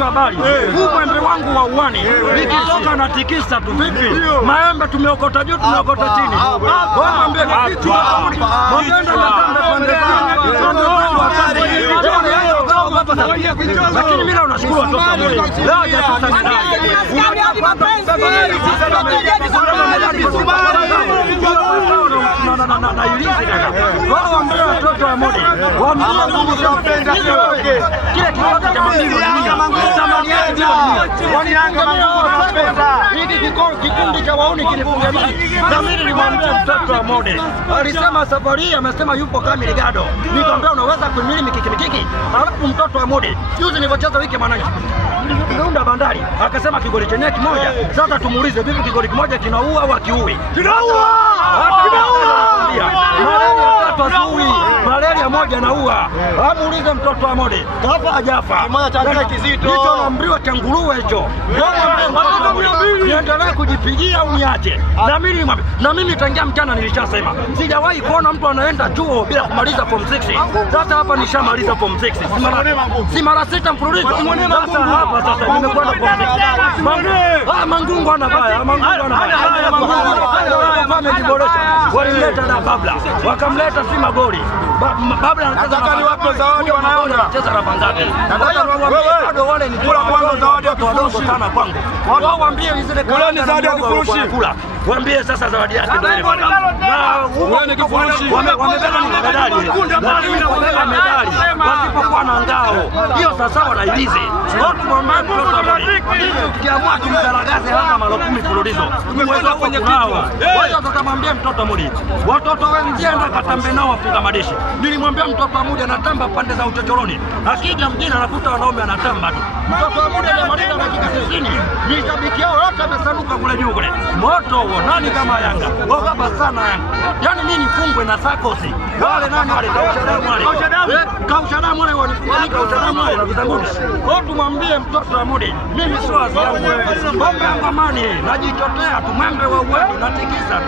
waandishi wa habari. Huu mwembe wangu wa uwani nikitoka na tikisa tu vipi? Maembe tumeokota juu, tumeokota chini. Wao mwambie kitu. Mwenda na tanda pande lakini mimi leo nashukuru watoto wa Mode. Leo hajatusa na ilizi kaka. Wao ambao watoto wa Mode wamama ndugu zinapenda kile kitu cha mapingo zamani yetu wani Yanga wanapenda hiki kikundi cha wauni kilifunga mimi. Na mimi nilimwambia mtoto wa Mode, alisema safari amesema yupo kamili gado. Nikamwambia unaweza kuimili mikiki. Alafu mtoto wa Mode juzi nilipocheza wiki Mwananchi Nunda Bandari akasema kigoli chenye kimoja. Sasa tumuulize vipi kigoli kimoja kinaua au kiui? Kinaua! Malaria moja naua. Amuulize mtoto wa Mode. Kafa hajafa. Kimoja cha ndege kizito. Hicho naambiwa cha nguruwe hicho. Niendelee kujipigia au niache. Na mimi tangia mchana nilishasema. Sijawahi kuona mtu anaenda chuo bila kumaliza form 6. Sasa hapa nishamaliza form 6. Si mara 6 mfululizo. Sasa hapa sasa nimekwenda form 6. Mangungu anabaya. Walileta na Babla. Wakamleta si magoli. Babla anataka ni wape zawadi wanaona. Cheza na bangapi? Nataka bado wale ni kula kwanza zawadi ya kifurushi sana kwangu. Wao waambie zile kula ni zawadi ya kifurushi. Waambie sasa zawadi yake ndio ile bwana. Na uone kifurushi. Wamebeba ni medali. Lakini wamebeba medali. Wasipokuwa na ngao. Hiyo sasa wanailize. Watu mwambie mtoto wa Mode. Ukiamua kumgaragaze hata mara 10 fululizo. Uwezo kwenye kichwa. Wewe tutamwambia mtoto wa Mode. Watoto wengine ndio katambe nao wafunga madishi. Nilimwambia mtoto wa Mode anatamba pande za uchochoroni. Akija mjini anakuta wanaume anatamba tu. Mtoto wa Mode anamaliza dakika 90. Ni shabiki yao wote wamesanuka kule juu kule. Moto huo nani kama Yanga? Wao sana Yanga. Yaani mimi nifungwe na sakosi. Wale nani wale kausha damu wale. Kausha damu wale wanifunika kausha damu wale na vitanguni. Watu mwambie mtoto wa Mode, mimi sio azabu. Bomba ya amani najichotea tu mwembe wa uwepo na tikisa.